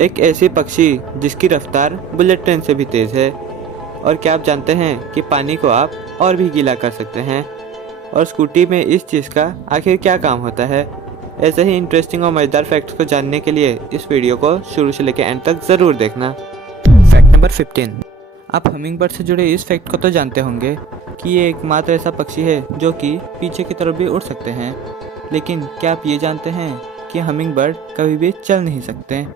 एक ऐसी पक्षी जिसकी रफ्तार बुलेट ट्रेन से भी तेज़ है। और क्या आप जानते हैं कि पानी को आप और भी गीला कर सकते हैं? और स्कूटी में इस चीज़ का आखिर क्या काम होता है? ऐसे ही इंटरेस्टिंग और मज़ेदार फैक्ट्स को जानने के लिए इस वीडियो को शुरू से लेकर एंड तक ज़रूर देखना। Fact number 15। आप हमिंग बर्ड से जुड़े इस फैक्ट को तो जानते होंगे कि ये एकमात्र ऐसा पक्षी है जो कि पीछे की तरफ भी उड़ सकते हैं। लेकिन क्या आप ये जानते हैं कि हमिंग बर्ड कभी भी चल नहीं सकते?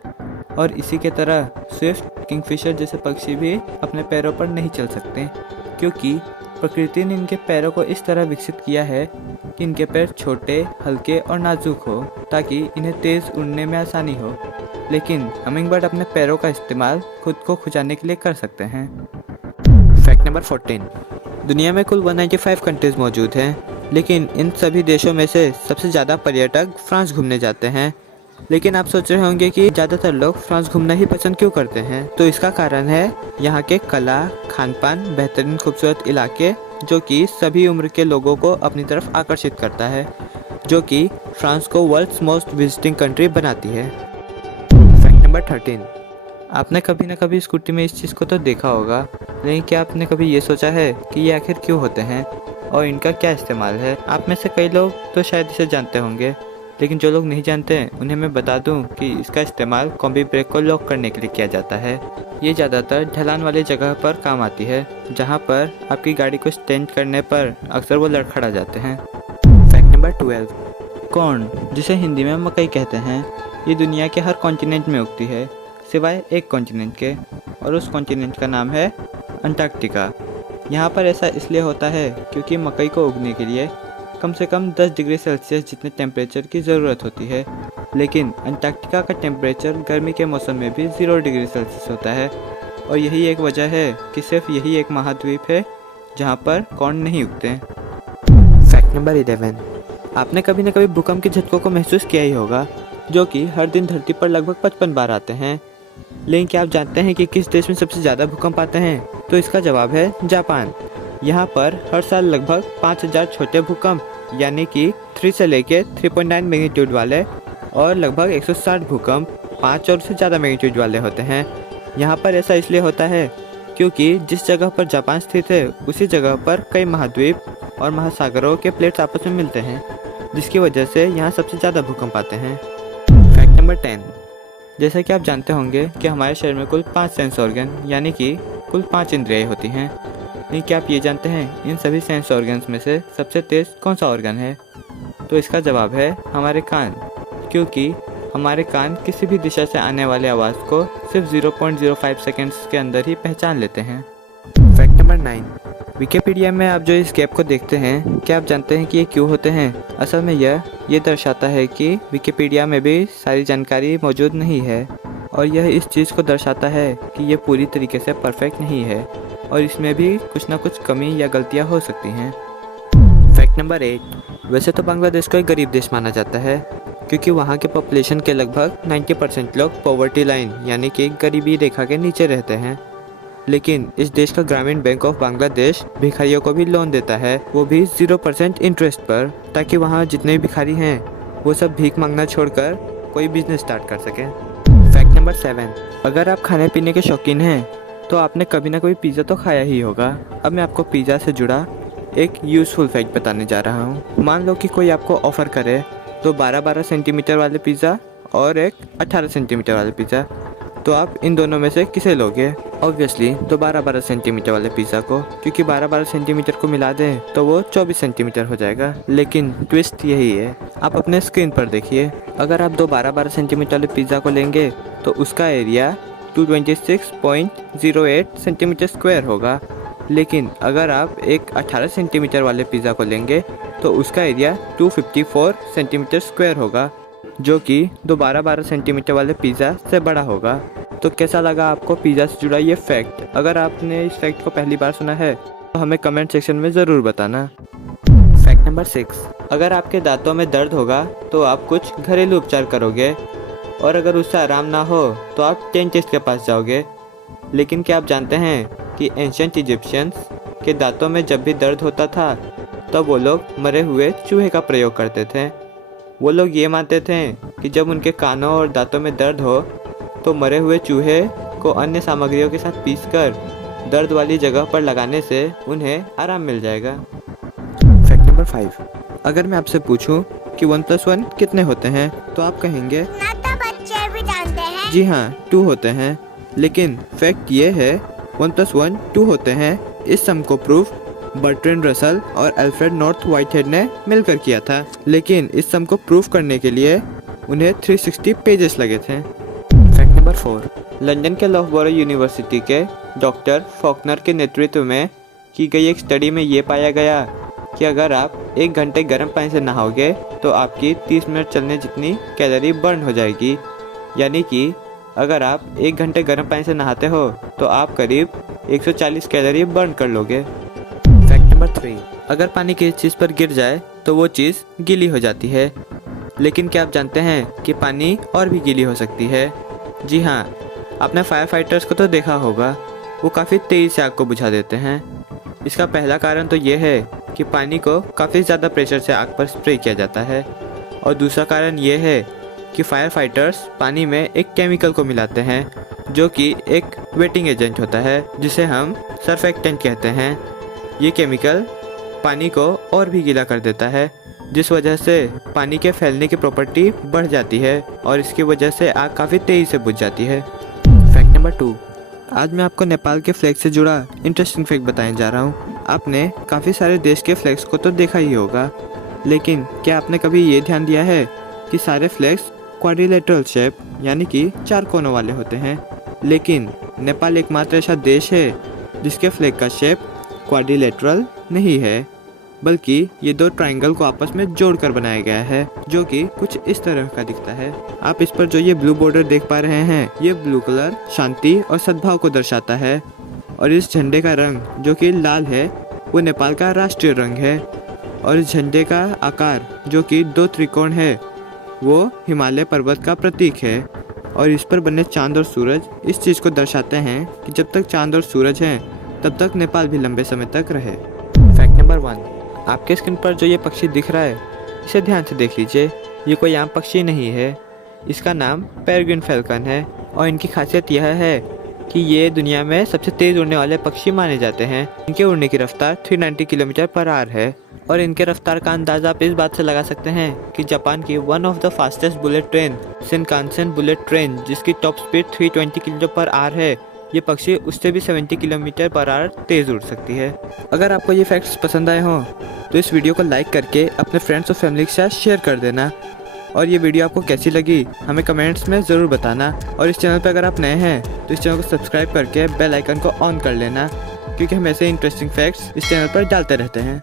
और इसी के तरह स्विफ्ट, किंगफिशर जैसे पक्षी भी अपने पैरों पर नहीं चल सकते, क्योंकि प्रकृति ने इनके पैरों को इस तरह विकसित किया है कि इनके पैर छोटे, हल्के और नाजुक हो ताकि इन्हें तेज़ उड़ने में आसानी हो। लेकिन हमिंगबर्ड अपने पैरों का इस्तेमाल खुद को खुजाने के लिए कर सकते हैं। Fact number 14। दुनिया में कुल 195 कंट्रीज़ मौजूद हैं, लेकिन इन सभी देशों में से सबसे ज़्यादा पर्यटक फ्रांस घूमने जाते हैं। लेकिन आप सोच रहे होंगे कि ज़्यादातर लोग फ्रांस घूमना ही पसंद क्यों करते हैं? तो इसका कारण है यहाँ के कला, खान पान, बेहतरीन खूबसूरत इलाके, जो कि सभी उम्र के लोगों को अपनी तरफ आकर्षित करता है, जो कि फ्रांस को वर्ल्ड्स मोस्ट विजिटिंग कंट्री बनाती है। Fact number 13। आपने कभी ना कभी स्कूटी में इस चीज़ को तो देखा होगा, लेकिन क्या आपने कभी ये सोचा है कि ये आखिर क्यों होते हैं और इनका क्या इस्तेमाल है? आप में से कई लोग तो शायद इसे जानते होंगे, लेकिन जो लोग नहीं जानते उन्हें मैं बता दूं कि इसका इस्तेमाल कॉम्बी ब्रेक को लॉक करने के लिए किया जाता है। ये ज़्यादातर ढलान वाली जगह पर काम आती है, जहां पर आपकी गाड़ी को स्टैंड करने पर अक्सर वो लड़खड़ा जाते हैं। Fact number 12। कॉर्न, जिसे हिंदी में मकई कहते हैं, ये दुनिया के हर कॉन्टिनेंट में उगती है सिवाय एक कॉन्टिनेंट के, और उस कॉन्टिनेंट का नाम है अंटार्कटिका। यहाँ पर ऐसा इसलिए होता है क्योंकि मकई को उगने के लिए कम से कम 10 डिग्री सेल्सियस जितने टेम्परेचर की ज़रूरत होती है, लेकिन अंटार्कटिका का टेम्परेचर गर्मी के मौसम में भी 0 डिग्री सेल्सियस होता है। और यही एक वजह है कि सिर्फ यही एक महाद्वीप है जहाँ पर कॉर्न नहीं उगते। Fact number 11। आपने कभी न कभी भूकंप के झटकों को महसूस किया ही होगा, जो कि हर दिन धरती पर लगभग 55 बार आते हैं। लेकिन क्या आप जानते हैं कि किस देश में सबसे ज़्यादा भूकंप आते हैं? तो इसका जवाब है जापान। यहाँ पर हर साल लगभग 5000 छोटे भूकंप यानी कि 3 से लेकर 3.9 मैग्नीट्यूड वाले और लगभग 160 भूकंप 5 और उससे ज़्यादा मैग्नीट्यूड वाले होते हैं। यहाँ पर ऐसा इसलिए होता है क्योंकि जिस जगह पर जापान स्थित है उसी जगह पर कई महाद्वीप और महासागरों के प्लेट्स आपस में मिलते हैं, जिसकी वजह से यहाँ सबसे ज़्यादा भूकंप आते हैं। Fact number 10। जैसा कि आप जानते होंगे कि हमारे शरीर में कुल 5 सेंस ऑर्गन यानी कि कुल 5 इंद्रियाँ होती हैं। नहीं, क्या आप ये जानते हैं इन सभी सेंस ऑर्गन्स में से सबसे तेज़ कौन सा ऑर्गन है? तो इसका जवाब है हमारे कान, क्योंकि हमारे कान किसी भी दिशा से आने वाले आवाज़ को सिर्फ 0.05 सेकेंड्स के अंदर ही पहचान लेते हैं। Fact number 9। विकिपीडिया में आप जो इस गैप को देखते हैं, क्या आप जानते हैं कि ये क्यों होते हैं? असल में ये दर्शाता है कि विकिपीडिया में भी सारी जानकारी मौजूद नहीं है, और यह इस चीज़ को दर्शाता है कि ये पूरी तरीके से परफेक्ट नहीं है और इसमें भी कुछ ना कुछ कमी या गलतियां हो सकती हैं। Fact number 8। वैसे तो बांग्लादेश को एक गरीब देश माना जाता है, क्योंकि वहाँ के पॉपुलेशन के लगभग 90% लोग पॉवर्टी लाइन यानी कि गरीबी रेखा के नीचे रहते हैं। लेकिन इस देश का ग्रामीण बैंक ऑफ बांग्लादेश भिखारियों को भी लोन देता है, वो भी 0% इंटरेस्ट पर, ताकि वहाँ जितने भी भिखारी हैं वो सब भीख मांगना छोड़कर कोई बिजनेस स्टार्ट कर सकें। Fact number 7। अगर आप खाने पीने के शौकीन हैं तो आपने कभी ना कभी पिज़्ज़ा तो खाया ही होगा। अब मैं आपको पिज़्ज़ा से जुड़ा एक यूज़फुल फैक्ट बताने जा रहा हूँ। मान लो कि कोई आपको ऑफ़र करे तो 12-12 सेंटीमीटर वाले पिज़्ज़ा और एक 18 सेंटीमीटर वाले पिज़्ज़ा, तो आप इन दोनों में से किसे लोगे? ऑब्वियसली तो 12-12 सेंटीमीटर वाले पिज़्ज़ा को, क्योंकि 12-12 सेंटीमीटर को मिला दें तो वो 24 सेंटीमीटर हो जाएगा। लेकिन ट्विस्ट यही है, आप अपने स्क्रीन पर देखिए, अगर आप दो 12-12 सेंटीमीटर वाले पिज़्ज़ा को लेंगे तो उसका एरिया 226.08 सेंटीमीटर स्क्वायर होगा। लेकिन अगर आप एक 18 सेंटीमीटर वाले पिज़्ज़ा को लेंगे तो उसका एरिया 254 सेंटीमीटर स्क्वायर होगा, जो कि दो 12-12 सेंटीमीटर वाले पिज़्ज़ा से बड़ा होगा। तो कैसा लगा आपको पिज़्ज़ा से जुड़ा ये फैक्ट? अगर आपने इस फैक्ट को पहली बार सुना है तो हमें कमेंट सेक्शन में ज़रूर बताना। Fact number 6। अगर आपके दांतों में दर्द होगा तो आप कुछ घरेलू उपचार करोगे, और अगर उससे आराम ना हो तो आप डेंटिस्ट के पास जाओगे। लेकिन क्या आप जानते हैं कि एंशिएंट इजिप्शियंस के दांतों में जब भी दर्द होता था तब वो लोग मरे हुए चूहे का प्रयोग करते थे। वो लोग ये मानते थे कि जब उनके कानों और दांतों में दर्द हो तो मरे हुए चूहे को अन्य सामग्रियों के साथ पीसकर दर्द वाली जगह पर लगाने से उन्हें आराम मिल जाएगा। फैक्ट नंबर 5, अगर मैं आपसे पूछूं कि 1+1 कितने होते हैं तो आप कहेंगे ना तो बच्चे भी जानते हैं। जी हाँ, 2 होते हैं। लेकिन फैक्ट ये है 1+1 2 होते हैं। इस सम को प्रूफ बर्ट्रैंड रसल और अल्फ्रेड नॉर्थ व्हाइटहेड ने मिलकर किया था, लेकिन इस सम को प्रूफ करने के लिए उन्हें 360 पेजेस लगे थे। फैक्ट नंबर 4, लंदन के लॉफ्टबरो यूनिवर्सिटी के डॉक्टर फॉकनर के नेतृत्व में की गई एक स्टडी में ये पाया गया कि अगर आप 1 घंटे गर्म पानी से नहाओगे तो आपकी 30 मिनट चलने जितनी कैलोरी बर्न हो जाएगी। यानी कि अगर आप 1 घंटे गर्म पानी से नहाते हो तो आप करीब 140 कैलोरी बर्न कर लोगे। फैक्ट नंबर 3, अगर पानी किसी चीज़ पर गिर जाए तो वो चीज़ गीली हो जाती है। लेकिन क्या आप जानते हैं कि पानी और भी गीली हो सकती है? जी हाँ, आपने फायर फाइटर्स को तो देखा होगा, वो काफ़ी तेज़ी से आग को बुझा देते हैं। इसका पहला कारण तो ये है कि पानी को काफ़ी ज़्यादा प्रेशर से आग पर स्प्रे किया जाता है, और दूसरा कारण ये है कि फायर फाइटर्स पानी में एक केमिकल को मिलाते हैं जो कि एक वेटिंग एजेंट होता है जिसे हम सर्फेक्टेंट कहते हैं। ये केमिकल पानी को और भी गीला कर देता है, जिस वजह से पानी के फैलने की प्रॉपर्टी बढ़ जाती है और इसकी वजह से आग काफ़ी तेज़ी से बुझ जाती है। फैक्ट नंबर 2, आज मैं आपको नेपाल के फ्लैग से जुड़ा इंटरेस्टिंग फैक्ट बताने जा रहा हूँ। आपने काफ़ी सारे देश के फ्लैग्स को तो देखा ही होगा, लेकिन क्या आपने कभी ये ध्यान दिया है कि सारे फ्लैग्स क्वाड्रिलेटरल शेप यानी कि 4 कोनों वाले होते हैं? लेकिन नेपाल एकमात्र ऐसा देश है जिसके फ्लैग का शेप क्वाड्रिलेटरल नहीं है, बल्कि ये 2 ट्रायंगल को आपस में जोड़कर बनाया गया है, जो कि कुछ इस तरह का दिखता है। आप इस पर जो ये ब्लू बॉर्डर देख पा रहे हैं, ये ब्लू कलर शांति और सद्भाव को दर्शाता है, और इस झंडे का रंग जो कि लाल है वो नेपाल का राष्ट्रीय रंग है, और इस झंडे का आकार जो कि 2 त्रिकोण है वो हिमालय पर्वत का प्रतीक है, और इस पर बने चांद और सूरज इस चीज़ को दर्शाते हैं कि जब तक चांद और सूरज हैं तब तक नेपाल भी लंबे समय तक रहे। फैक्ट नंबर 1, आपके स्क्रीन पर जो ये पक्षी दिख रहा है इसे ध्यान से देख लीजिए। ये कोई आम पक्षी नहीं है, इसका नाम पेरेग्रिन फैल्कन है, और इनकी खासियत यह है कि ये दुनिया में सबसे तेज़ उड़ने वाले पक्षी माने जाते हैं। इनके उड़ने की रफ्तार 390 किलोमीटर पर आवर है, और इनके रफ्तार का अंदाज़ा आप इस बात से लगा सकते हैं कि जापान की one of the fastest bullet train Shinkansen bullet train, जिसकी top speed 320 kilometre per hour है, ये पक्षी उससे भी 70 किलोमीटर पर आवर तेज़ उड़ सकती है। अगर आपको ये फैक्ट्स पसंद आए हों तो इस वीडियो को लाइक करके अपने फ्रेंड्स और फैमिली के साथ शेयर कर देना, और ये वीडियो आपको कैसी लगी हमें कमेंट्स में ज़रूर बताना। और इस चैनल पर अगर आप नए हैं तो इस चैनल को सब्सक्राइब करके बेल आइकन को ऑन कर लेना, क्योंकि हम ऐसे इंटरेस्टिंग फैक्ट्स इस चैनल पर डालते रहते हैं।